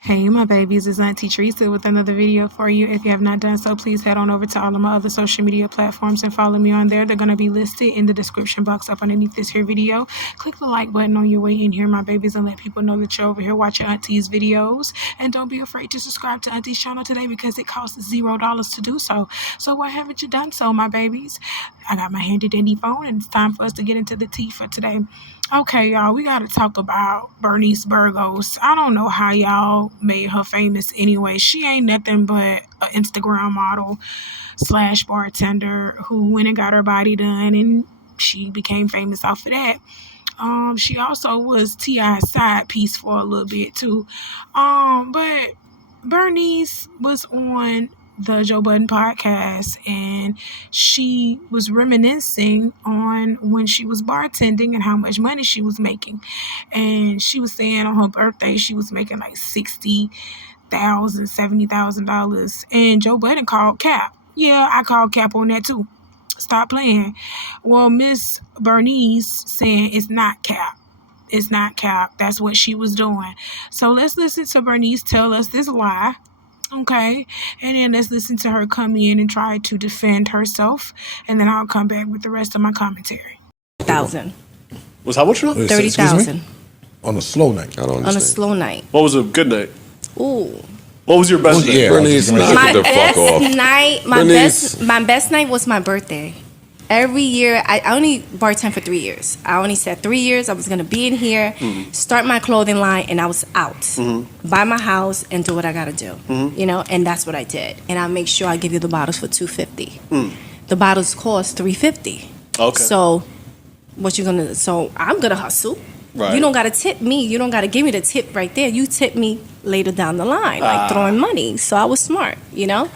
Hey my babies, it's Auntie Trice with another video for you. If you have not done so, please head on over to all of my other social media platforms and follow me on there. They're going to be listed in the description box up underneath this here video. Click the like button on your way in here, my babies, and let people know that you're over here watching Auntie's videos. And don't be afraid to subscribe to Auntie's channel today because it costs $0 to do so. So why haven't you done so, my babies? I got my handy dandy phone and it's time for us to get into the tea for today. Okay, y'all, we got to talk about Bernice Burgos. I don't know how y'all made her famous anyway. She ain't nothing but an Instagram model / bartender who went and got her body done, and she became famous off of that. She also was T.I.'s side piece for a little bit, too. But Bernice was on the Joe Budden podcast, and she was reminiscing on when she was bartending and how much money she was making. And she was saying on her birthday she was making like $60,000, $70,000. And Joe Budden called cap. Yeah, I called cap on that too. Stop playing. Well, Miss Bernice saying it's not cap. It's not cap. That's what she was doing. So let's listen to Bernice tell us this lie. Okay, and then let's listen to her come in and try to defend herself, and then I'll come back with the rest of my commentary. 1,000. Was how much? 30,000 on a slow night. I don't understand. On a slow night. What was a good night? Ooh. What was your best night? Yeah, Bernice, my best night was my birthday. Every year, I only bartend for 3 years. I only said 3 years I was going to be in here, start my clothing line, and I was out. Buy my house and do what I got to do. You know, and that's what I did. And I make sure I give you the bottles for $250. The bottles cost $350. Okay. So, what you gonna? So I'm gonna hustle. Right. You don't gotta tip me. You don't gotta give me the tip right there. You tip me later down the line, like throwing money. So I was smart, you know.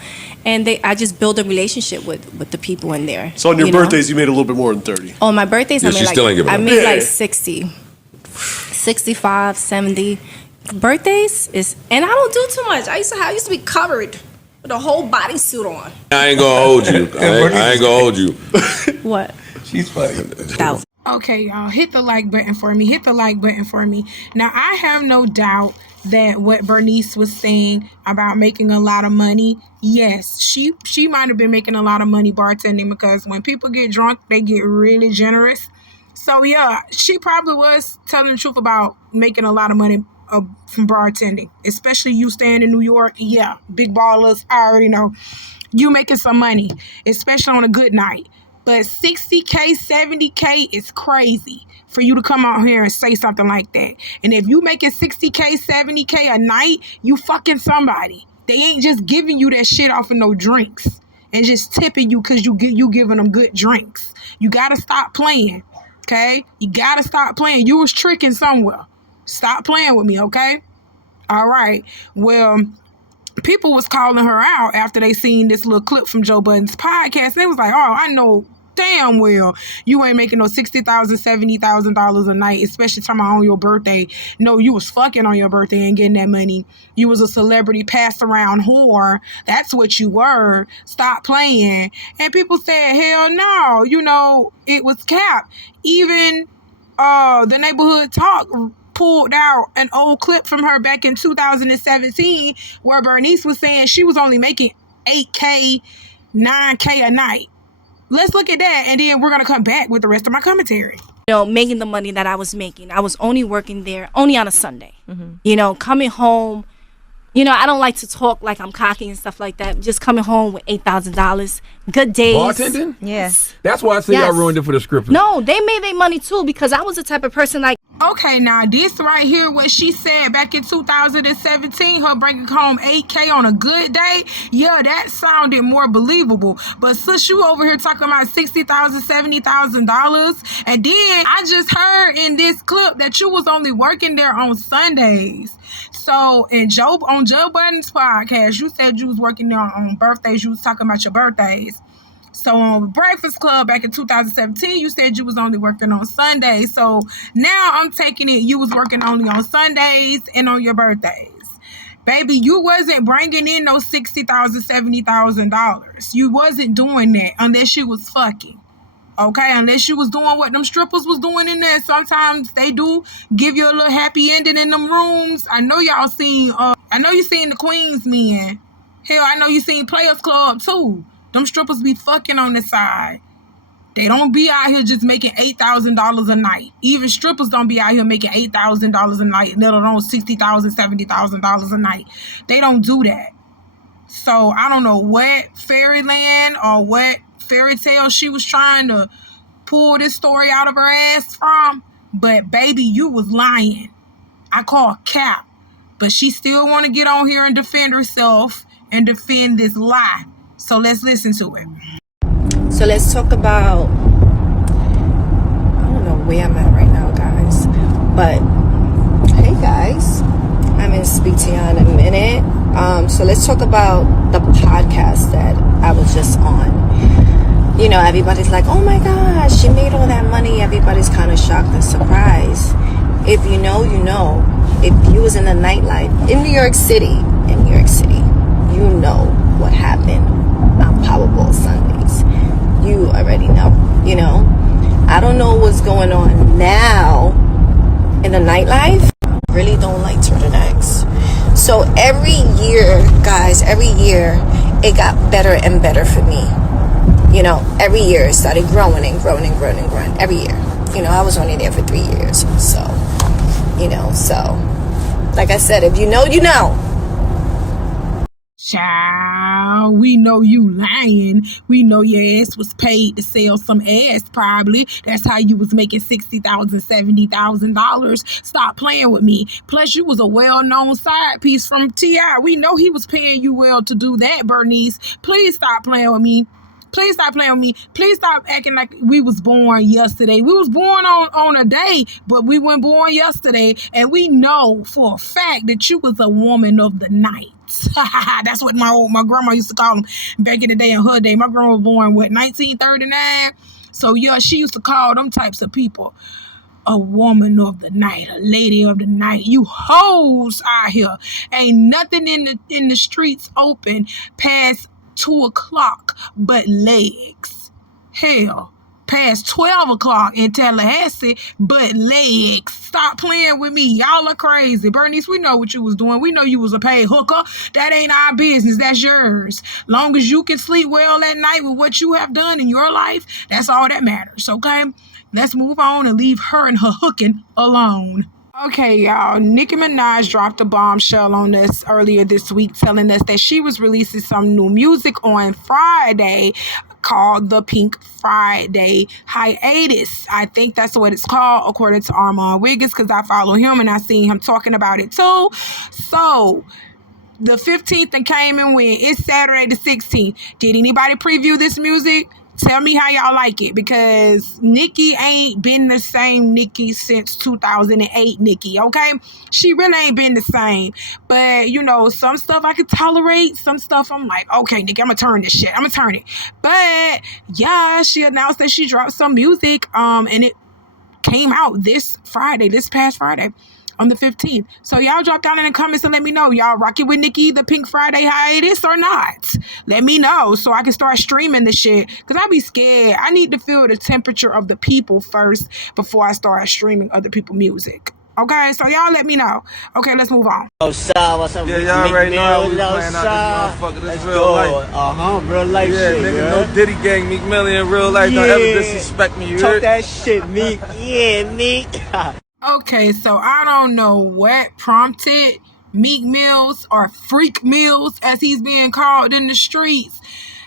And I just built a relationship with the people in there. So on your birthdays, you made a little bit more than 30. On my birthdays, Yeah, I made like 60, 65, 70. Birthdays is, and I don't do too much. I used to be covered with a whole bodysuit on. I ain't gonna hold you. I ain't gonna hold you. What? She's funny. Okay, y'all, hit the like button for me. Hit the like button for me. Now, I have no doubt that what Bernice was saying about making a lot of money, yes, she might have been making a lot of money bartending, because when people get drunk, they get really generous. So, yeah, she probably was telling the truth about making a lot of money from bartending, especially you staying in New York. Yeah, big ballers, I already know. You making some money, especially on a good night. But 60K, 70K is crazy for you to come out here and say something like that. And if you making 60K, 70K a night, you fucking somebody. They ain't just giving you that shit off of no drinks and just tipping you because you giving them good drinks. You got to stop playing, okay? You got to stop playing. You was tricking somewhere. Stop playing with me, okay? All right. Well, people was calling her out after they seen this little clip from Joe Budden's podcast. They was like, oh, I know damn well you ain't making no $60,000, $70,000 a night, especially talking about on your birthday. No, you was fucking on your birthday and getting that money. You was a celebrity pass around whore. That's what you were. Stop playing. And people said, hell no, you know, it was cap. Even the Neighborhood Talk pulled out an old clip from her back in 2017 where Bernice was saying she was only making $8K, $9K a night. Let's look at that, and then we're going to come back with the rest of my commentary. You know, making the money that I was making. I was only working there only on a Sunday. You know, coming home. You know, I don't like to talk like I'm cocky and stuff like that. Just coming home with $8,000. Good days. Bartending? Yes. That's why I say y'all ruined it for the script. No, they made their money too, because I was the type of person like. Okay, now this right here, what she said back in 2017, her bringing home 8K on a good day, yeah, that sounded more believable. But sis, you over here talking about $60,000, $70,000, and then I just heard in this clip that you was only working there on Sundays. So, on Joe Budden's podcast, you said you was working there on birthdays. You was talking about your birthdays. So on Breakfast Club back in 2017, you said you was only working on Sundays. So now I'm taking it you was working only on Sundays and on your birthdays. Baby, you wasn't bringing in no $60,000, $70,000. You wasn't doing that unless you was fucking. Okay, unless you was doing what them strippers was doing in there. Sometimes they do give you a little happy ending in them rooms. I know y'all seen, I know you seen the Queens Men. Hell, I know you seen Players Club too. Them strippers be fucking on the side. They don't be out here just making $8,000 a night. Even strippers don't be out here making $8,000 a night, let alone $60,000, $70,000 a night. They don't do that. So I don't know what fairyland or what fairy tale she was trying to pull this story out of her ass from, but baby, you was lying. I call cap, but she still want to get on here and defend herself and defend this lie. So let's listen to it. So let's talk about, I don't know where I'm at right now, guys, but hey guys, I'm going to speak to you in a minute. So let's talk about the podcast that I was just on. You know, everybody's like, oh my gosh, she made all that money. Everybody's kind of shocked and surprised. If you know, you know. If you was in the nightlife in New York City, you know what happened on Powerball Sundays. You already know, you know. I don't know what's going on now in the nightlife. I really don't like turtlenecks. So every year, guys, it got better and better for me. You know, every year it started growing and growing and growing and growing. Every year. You know, I was only there for 3 years. So, you know, like I said, if you know, you know. Child, we know you lying. We know your ass was paid to sell some ass, probably. That's how you was making $60,000, $70,000. Stop playing with me. Plus, you was a well-known side piece from T.I. We know he was paying you well to do that, Bernice. Please stop playing with me. Please stop playing with me. Please stop acting like we was born yesterday. We was born on a day, but we weren't born yesterday. And we know for a fact that you was a woman of the night. That's what my grandma used to call them back in the day in her day. My grandma was born, 1939? So, yeah, she used to call them types of people a woman of the night, a lady of the night. You hoes out here. Ain't nothing in the streets open past 2 o'clock but legs. Hell, past 12 o'clock in Tallahassee but legs. Stop playing with me. Y'all are crazy. Bernice, we know what you was doing. We know you was a paid hooker. That ain't our business. That's yours. Long as you can sleep well at night with what you have done in your life, that's all that matters, okay? Let's move on and leave her and her hooking alone. Okay, y'all, Nicki Minaj dropped a bombshell on us earlier this week telling us that she was releasing some new music on Friday called the Pink Friday Hiatus. I think that's what it's called, according to Armand Wiggins, because I follow him and I seen him talking about it too. So, the 15th and came and went. It's Saturday the 16th. Did anybody preview this music? Tell me how y'all like it, because Nicki ain't been the same Nicki since 2008 Nicki, okay? She really ain't been the same. But, you know, some stuff I could tolerate. Some stuff I'm like, okay, Nicki, I'm going to turn this shit. I'm going to turn it. But, yeah, she announced that she dropped some music, and it came out this past Friday. On the 15th. So y'all drop down in the comments and let me know. Y'all rocking with Nicki the Pink Friday hiatus or not? Let me know so I can start streaming the shit. Because I be scared. I need to feel the temperature of the people first before I start streaming other people's music. Okay, so y'all let me know. Okay, let's move on. Oh, sir, what's up? Yeah, y'all already know how we playing out this motherfucker. This real life. Real life shit, nigga, yeah. no Diddy gang, Meek Millie in real life. Yeah. Don't ever disrespect me, you Talk heard? that shit, Meek. Yeah, Meek. Okay, so I don't know what prompted Meek Mills, or Freak Mills as he's being called in the streets.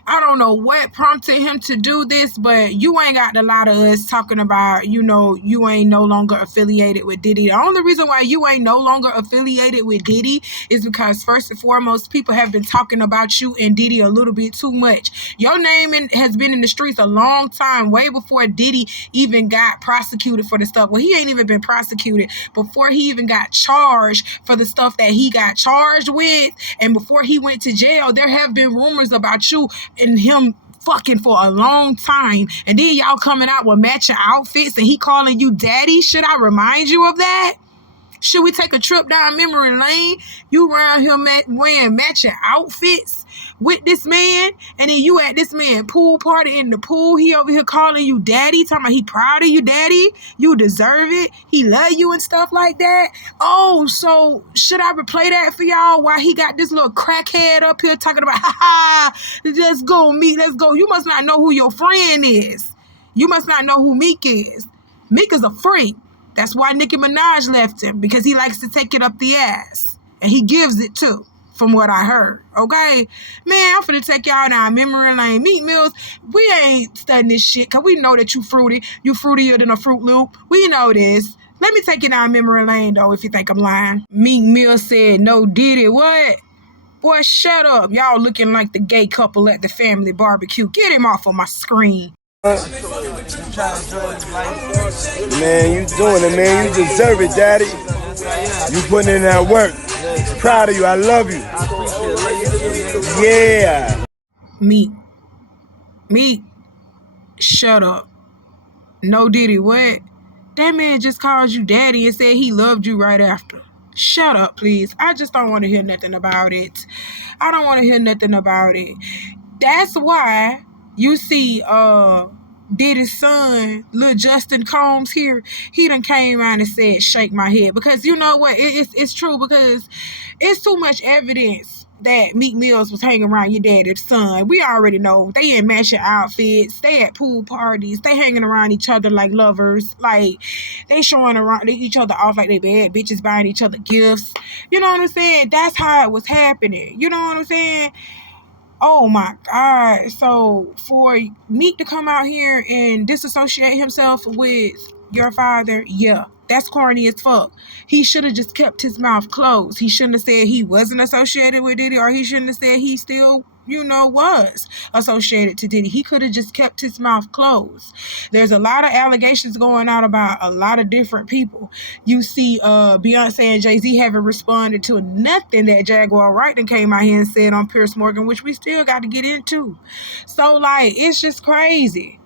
I don't know what prompted him to do this, but you ain't got a lot of us talking about, you know, you ain't no longer affiliated with Diddy. The only reason why you ain't no longer affiliated with Diddy is because, first and foremost, people have been talking about you and Diddy a little bit too much. Your name has been in the streets a long time, way before Diddy even got prosecuted for the stuff. Well, he ain't even been prosecuted. Before he even got charged for the stuff that he got charged with, and before he went to jail, there have been rumors about you and him fucking for a long time. And then y'all coming out with matching outfits and he calling you daddy. Should I remind you of that? Should we take a trip down memory lane? You around here wearing matching outfits with this man, and then you at this man pool party in the pool, he over here calling you daddy, talking about he proud of you, daddy, you deserve it, he love you and stuff like that. Oh, so should I replay that for y'all while he got this little crackhead up here talking about, let's go, Meek, let's go. You must not know who your friend is. You must not know who Meek is. Meek is a freak. That's why Nicki Minaj left him, because he likes to take it up the ass, and he gives it too. From what I heard, okay? Man, I'm finna take y'all down memory lane. Meek Mills, we ain't studying this shit, because we know that you fruity. You fruitier than a Fruit Loop. We know this. Let me take you down memory lane, though, if you think I'm lying. Meek Mills said, no did it. What? Boy, shut up. Y'all looking like the gay couple at the family barbecue. Get him off of my screen. Man, you doing it, man. You deserve it, daddy. You putting in that work. Proud of you. I love you. Yeah. Meek, shut up. No diddy what? That man just called you daddy and said he loved you right after. Shut up, please. I just don't want to hear nothing about it. I don't want to hear nothing about it. That's why you see Diddy's son, Lil Justin Combs here, he done came out and said, shake my head. Because you know what? It's true, because it's too much evidence that Meek Mills was hanging around your daddy's son. We already know. They in matching outfits. They at pool parties. They hanging around each other like lovers. Like, they showing around each other off like they bad bitches, buying each other gifts. You know what I'm saying? That's how it was happening. You know what I'm saying? Oh my God. So for Meek to come out here and disassociate himself with your father, yeah, that's corny as fuck. He should have just kept his mouth closed. He shouldn't have said he wasn't associated with Diddy, or he shouldn't have said he still, was associated to Diddy. He could have just kept his mouth closed. There's a lot of allegations going out about a lot of different people. You see Beyonce and Jay-Z haven't responded to nothing that Jaguar Wright came out here and said on Piers Morgan, which we still got to get into. So, like, it's just crazy.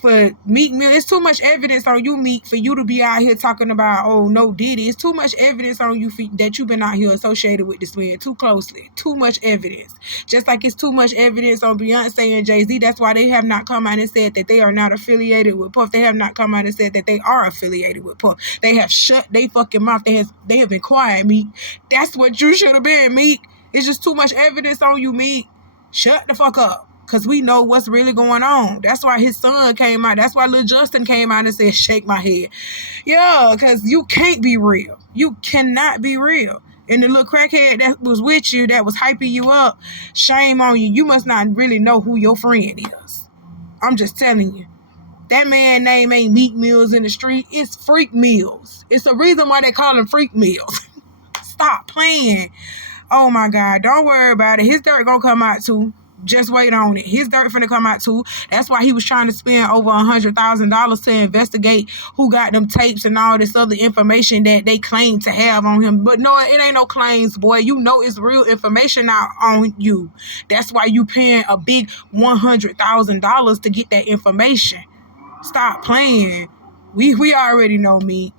For Meek Mill, it's too much evidence on you, Meek, for you to be out here talking about, oh, no Diddy. It's too much evidence on you that you've been out here associated with this man too closely. Too much evidence. Just like it's too much evidence on Beyonce and Jay-Z. That's why they have not come out and said that they are not affiliated with Puff. They have not come out and said that they are affiliated with Puff. They have shut their fucking mouth. They have been quiet, Meek. That's what you should have been, Meek. It's just too much evidence on you, Meek. Shut the fuck up. Because we know what's really going on. That's why his son came out. That's why Lil Justin came out and said, shake my head. Yeah, because you can't be real. You cannot be real. And the little crackhead that was with you, that was hyping you up, shame on you. You must not really know who your friend is. I'm just telling you. That man's name ain't Meek Mills in the street. It's Freak Mills. It's the reason why they call him Freak Mills. Stop playing. Oh, my God. Don't worry about it. His dirt gonna come out, too. Just wait on it. His dirt finna come out too. That's why he was trying to spend over $100,000 to investigate who got them tapes and all this other information that they claim to have on him. But no, it ain't no claims, boy. You know it's real information out on you. That's why you paying a big $100,000 to get that information. Stop playing. We already know me.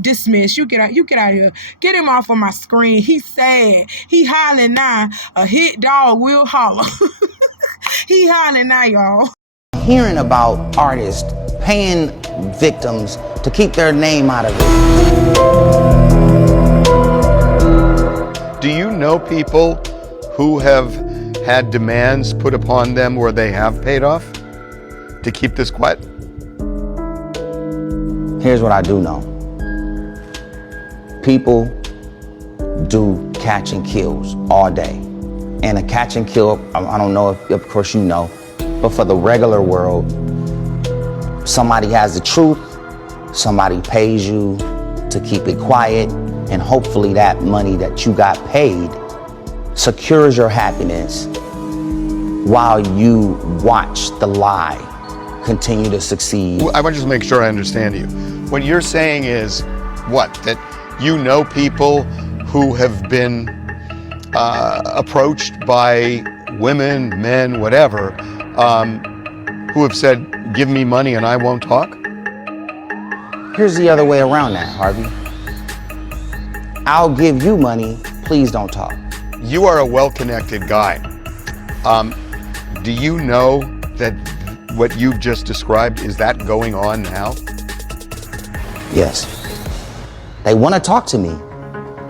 Dismiss. You get out of here. Get him off of my screen. He's sad. He hollering now. A hit dog will holler. He hollering now, y'all. Hearing about artists paying victims to keep their name out of it. Do you know people who have had demands put upon them where they have paid off to keep this quiet? Here's what I do know. People do catch and kills all day. And a catch and kill, I don't know if, of course you know, but for the regular world, somebody has the truth, somebody pays you to keep it quiet, and hopefully that money that you got paid secures your happiness while you watch the lie continue to succeed. I want to just make sure I understand you. What you're saying is what? That you know people who have been approached by women, men, whatever, who have said, give me money and I won't talk? Here's the other way around that, Harvey. I'll give you money, please don't talk. You are a well-connected guy. Do you know that what you've just described, is that going on now? Yes. They want to talk to me.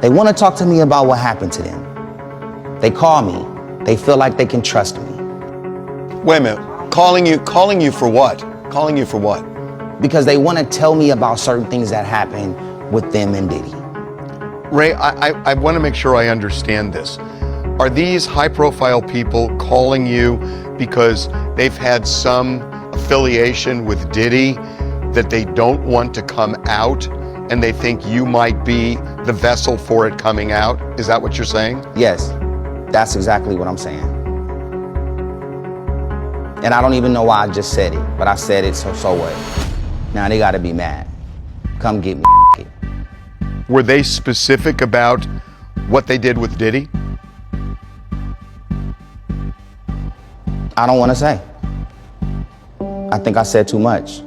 They want to talk to me about what happened to them. They call me. They feel like they can trust me. Wait a minute. Calling you for what? Calling you for what? Because they want to tell me about certain things that happened with them and Diddy. Ray, I want to make sure I understand this. Are these high-profile people calling you because they've had some affiliation with Diddy that they don't want to come out, and they think you might be the vessel for it coming out? Is that what you're saying? Yes, that's exactly what I'm saying. And I don't even know why I just said it, but I said it, so what? Now they gotta be mad. Come get me. Were they specific about what they did with Diddy? I don't wanna say. I think I said too much.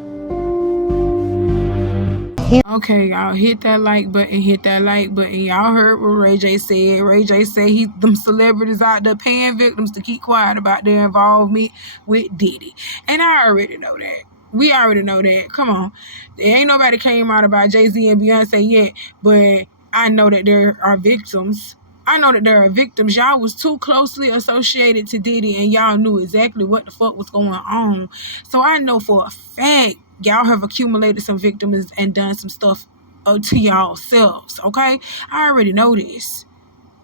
Okay, y'all, hit that like button, hit that like button. Y'all heard what Ray J said. Ray J said them celebrities out there paying victims to keep quiet about their involvement with Diddy. And I already know that. We already know that. Come on. There ain't nobody came out about Jay-Z and Beyonce yet, but I know that there are victims. I know that there are victims. Y'all was too closely associated to Diddy, and y'all knew exactly what the fuck was going on. So I know for a fact y'all have accumulated some victims and done some stuff to y'all selves, okay? I already know this.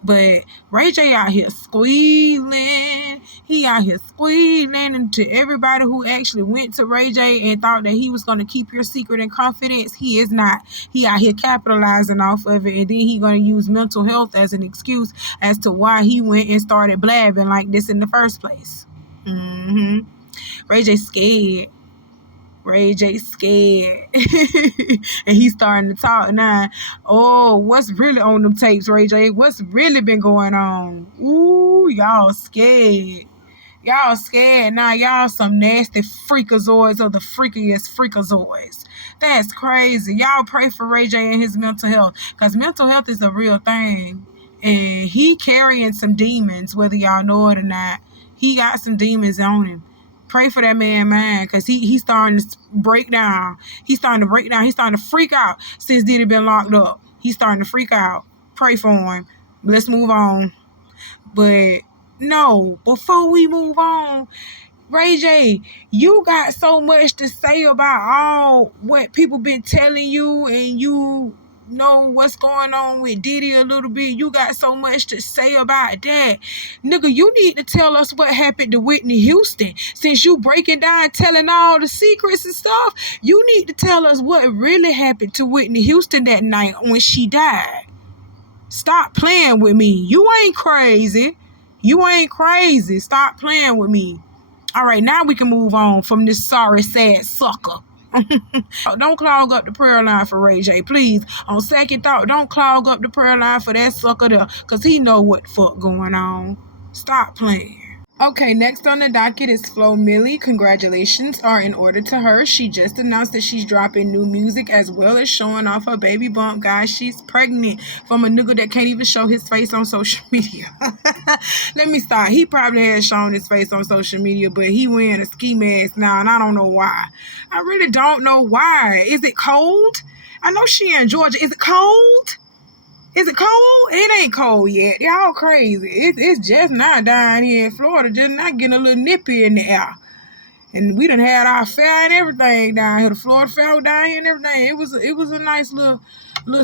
But Ray J out here squealing. He out here squealing. And to everybody who actually went to Ray J and thought that he was going to keep your secret in confidence, he is not. He out here capitalizing off of it. And then he going to use mental health as an excuse as to why he went and started blabbing like this in the first place. Ray J scared. Ray J scared. And he's starting to talk now. Oh, what's really on them tapes, Ray J? What's really been going on? Ooh, y'all scared. Y'all scared now. Y'all some nasty freakazoids of the freakiest freakazoids. That's crazy. Y'all pray for Ray J and his mental health, because mental health is a real thing. And he carrying some demons, whether y'all know it or not. He got some demons on him. Pray for that man, because he's starting to break down. He's starting to break down. He's starting to freak out since Diddy been locked up. He's starting to freak out. Pray for him. Let's move on. But no, before we move on, Ray J, you got so much to say about all what people been telling you, and you know what's going on with Diddy a little bit. You got so much to say about that. Nigga, you need to tell us what happened to Whitney Houston. Since you breaking down, telling all the secrets and stuff, you need to tell us what really happened to Whitney Houston that night when she died. Stop playing with me. You ain't crazy. You ain't crazy. Stop playing with me. All right, now we can move on from this sorry, sad sucker. Don't clog up the prayer line for Ray J, please. On second thought, don't clog up the prayer line for that sucker there, because he know what the fuck going on. Stop playing. Okay, next on the docket is Flo Milli. Congratulations are in order to her. She just announced that she's dropping new music as well as showing off her baby bump. Guys, she's pregnant from a nigga that can't even show his face on social media. Let me start. He probably has shown his face on social media, but he wearing a ski mask now, and I don't know why. I really don't know why. Is it cold? I know she in Georgia. Is it cold? Is it cold? It ain't cold yet. Y'all crazy. It's just not down here in Florida. Just not getting a little nippy in the air. And we done had our fair and everything down here. The Florida Fair down here and everything. It was a nice little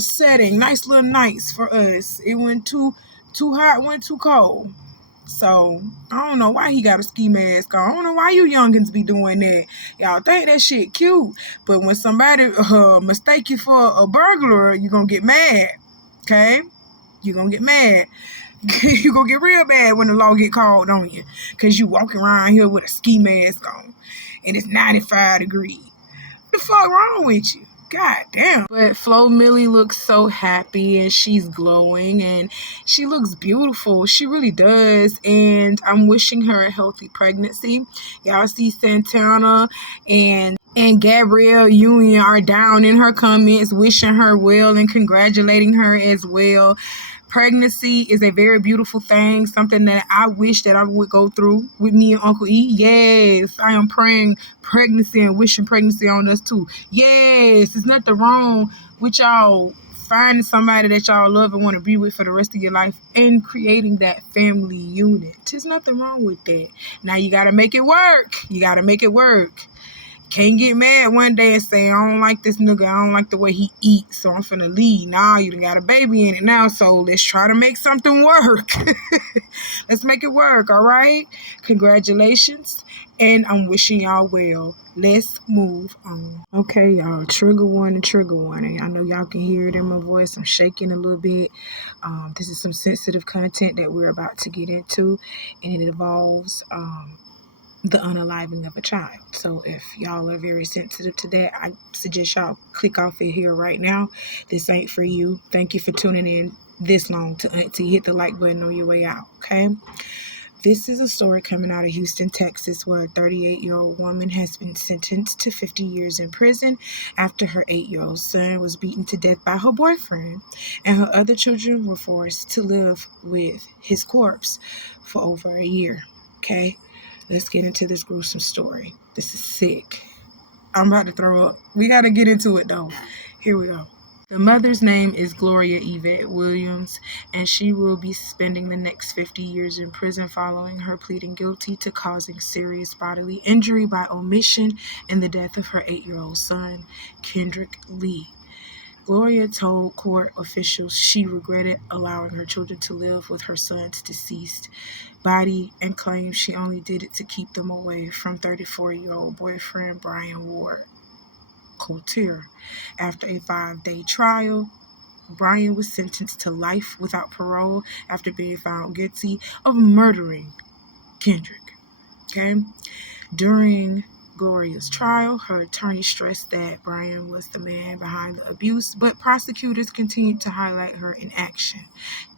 setting. Nice little nights for us. It wasn't too hot, wasn't too cold. So, I don't know why he got a ski mask on. I don't know why you youngins be doing that. Y'all think that shit cute. But when somebody mistake you for a burglar, you gonna get mad. Okay? You're going to get mad. You're going to get real mad when the law get called on you. Because you walking around here with a ski mask on. And it's 95 degrees. What the fuck wrong with you? God damn. But Flo Milli looks so happy, and she's glowing, and she looks beautiful. She really does. And I'm wishing her a healthy pregnancy. Y'all see Santana and Gabrielle Union are down in her comments wishing her well and congratulating her as well. Pregnancy is a very beautiful thing, something that I wish that I would go through with me and Uncle E. Yes, I am praying pregnancy and wishing pregnancy on us too. Yes, there's nothing wrong with y'all finding somebody that y'all love and want to be with for the rest of your life and creating that family unit. There's nothing wrong with that. Now you got to make it work. You got to make it work. Can't get mad one day and say, I don't like this nigga. I don't like the way he eats, so I'm finna leave. Nah, you done got a baby in it now, so let's try to make something work. Let's make it work, all right? Congratulations, and I'm wishing y'all well. Let's move on. Okay, y'all, trigger warning. I know y'all can hear it in my voice. I'm shaking a little bit. This is some sensitive content that we're about to get into, and it involves the unaliving of a child. So if y'all are very sensitive to that, I suggest y'all click off it here right now. This ain't for you. Thank you for tuning in this long to Auntie. Hit the like button on your way out, okay? This is a story coming out of Houston, Texas, where a 38-year-old woman has been sentenced to 50 years in prison after her 8-year-old son was beaten to death by her boyfriend, and her other children were forced to live with his corpse for over a year, okay? Let's get into this gruesome story. This is sick. I'm about to throw up. We got to get into it, though. Here we go. The mother's name is Gloria Yvette Williams, and she will be spending the next 50 years in prison following her pleading guilty to causing serious bodily injury by omission in the death of her 8-year-old son, Kendrick Lee. Gloria told court officials she regretted allowing her children to live with her son's deceased body and claimed she only did it to keep them away from 34-year-old boyfriend Brian Ward Coulter. After a 5-day trial, Brian was sentenced to life without parole after being found guilty of murdering Kendrick. Okay? During Gloria's trial, her attorney stressed that Brian was the man behind the abuse, but prosecutors continued to highlight her inaction.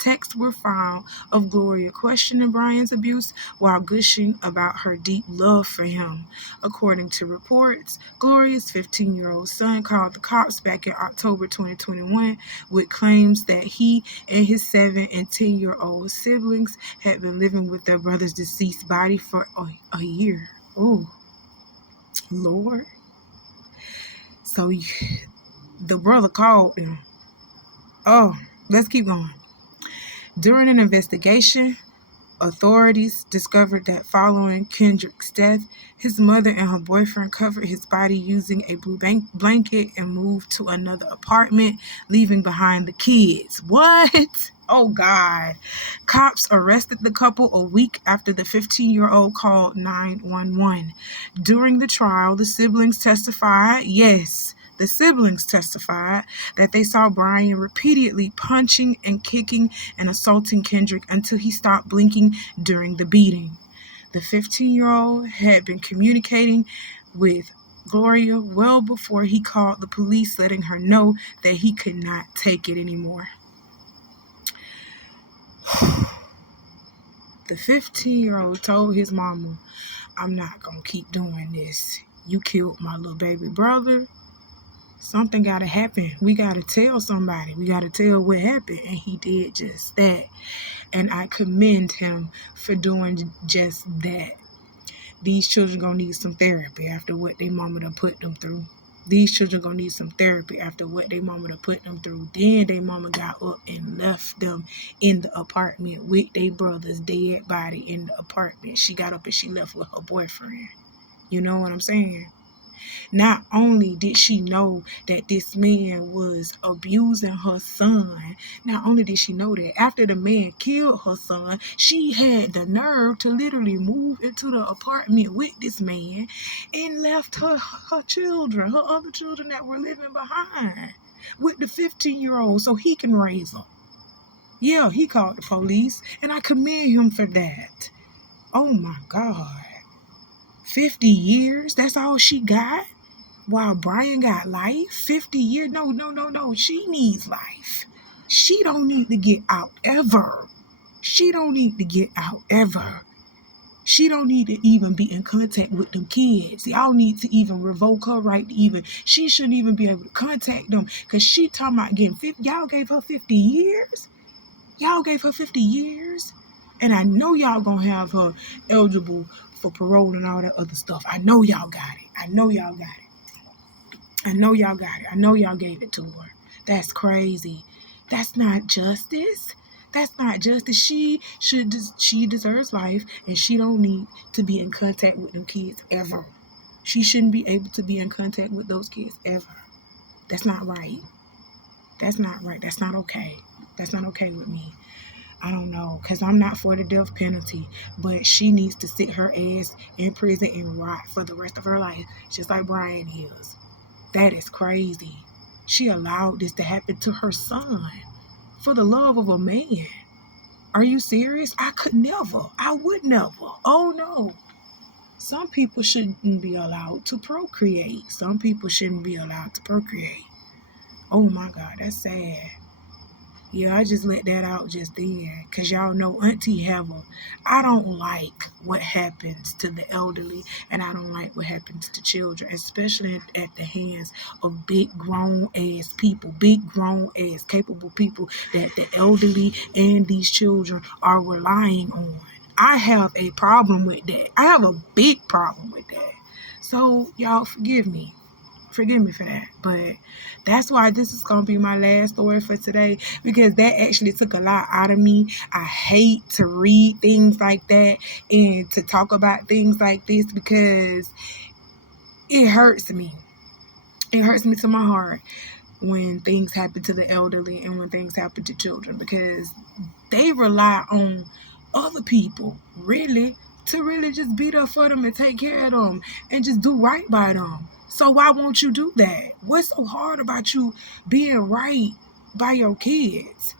Texts were found of Gloria questioning Brian's abuse while gushing about her deep love for him. According to reports, Gloria's 15-year-old son called the cops back in October 2021 with claims that he and his 7 and 10-year-old siblings had been living with their brother's deceased body for a year. Oh, Lord. So the brother called him. Oh, let's keep going. During an investigation, authorities discovered that following Kendrick's death, his mother and her boyfriend covered his body using a blue blanket and moved to another apartment, leaving behind the kids. What? Oh, God. Cops arrested the couple a week after the 15-year-old called 911. During the trial, the siblings testified that they saw Brian repeatedly punching and kicking and assaulting Kendrick until he stopped blinking during the beating. The 15-year-old had been communicating with Gloria well before he called the police, letting her know that he could not take it anymore. The 15-year-old told his mama, I'm not going to keep doing this. You killed my little baby brother. Something got to happen. We got to tell somebody. We got to tell what happened. And he did just that. And I commend him for doing just that. These children going to need some therapy after what their mama done put them through. These children going to need some therapy after what their mama done put them through. Then their mama got up and left them in the apartment with their brother's dead body in the apartment. She got up and she left with her boyfriend. You know what I'm saying? Not only did she know that this man was abusing her son, not only did she know that after the man killed her son, she had the nerve to literally move into the apartment with this man and left her children, her other children that were living behind with the 15-year-old so he can raise them. Yeah, he called the police, and I commend him for that. Oh my God. 50 years? That's all she got? While Brian got life? 50 years? No. She needs life. She don't need to get out ever. She don't need to get out ever. She don't need to even be in contact with them kids. Y'all need to even revoke her right to even. She shouldn't even be able to contact them because she talking about getting 50. Y'all gave her 50 years? Y'all gave her 50 years. And I know y'all gonna have her eligible for parole and all that other stuff. I know y'all got it. I know y'all got it. I know y'all got it. I know y'all gave it to her. That's crazy. That's not justice. That's not justice. She deserves life, and she don't need to be in contact with them kids ever. She shouldn't be able to be in contact with those kids ever. That's not right. That's not right. That's not okay. That's not okay with me. I don't know, because I'm not for the death penalty, but she needs to sit her ass in prison and rot for the rest of her life, just like Brian is. That is crazy. She allowed this to happen to her son for the love of a man. Are you serious? I could never. I would never. Oh, no. Some people shouldn't be allowed to procreate. Some people shouldn't be allowed to procreate. Oh, my God, that's sad. Yeah, I just let that out just then, because y'all know Auntie I don't like what happens to the elderly, and I don't like what happens to children, especially at the hands of big grown ass people, big grown ass capable people that the elderly and these children are relying on. I have a problem with that. I have a big problem with that. So y'all forgive me. Forgive me for that, but that's why this is going to be my last story for today, because that actually took a lot out of me. I hate to read things like that and to talk about things like this, because it hurts me. It hurts me to my heart when things happen to the elderly and when things happen to children, because they rely on other people really to really just be there for them and take care of them and just do right by them. So why won't you do that? What's so hard about you being right by your kids?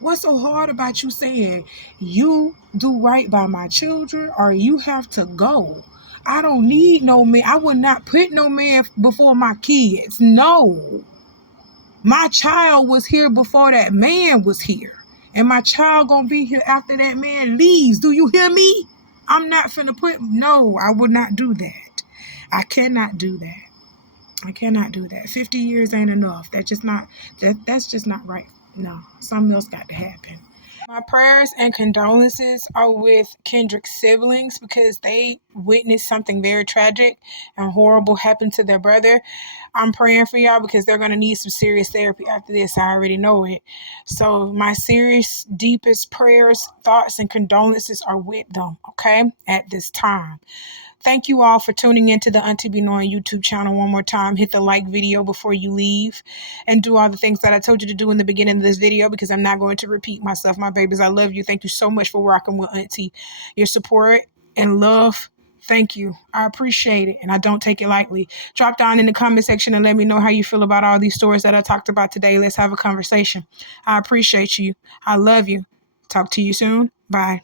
What's so hard about you saying you do right by my children, or you have to go? I don't need no man. I would not put no man before my kids. No. My child was here before that man was here. And my child gonna be here after that man leaves. Do you hear me? I'm not finna no, I would not do that. I cannot do that. I cannot do that. 50 years ain't enough. That's just not right. No, something else got to happen. My prayers and condolences are with Kendrick's siblings, because they witnessed something very tragic and horrible happen to their brother. I'm praying for y'all, because they're going to need some serious therapy after this. I already know it. So my serious, deepest prayers, thoughts, and condolences are with them, okay, at this time. Thank you all for tuning into the Auntie Be Knowing YouTube channel one more time. Hit the like video before you leave, and do all the things that I told you to do in the beginning of this video, because I'm not going to repeat myself. My babies, I love you. Thank you so much for rocking with Auntie. Your support and love, thank you. I appreciate it, and I don't take it lightly. Drop down in the comment section and let me know how you feel about all these stories that I talked about today. Let's have a conversation. I appreciate you. I love you. Talk to you soon. Bye.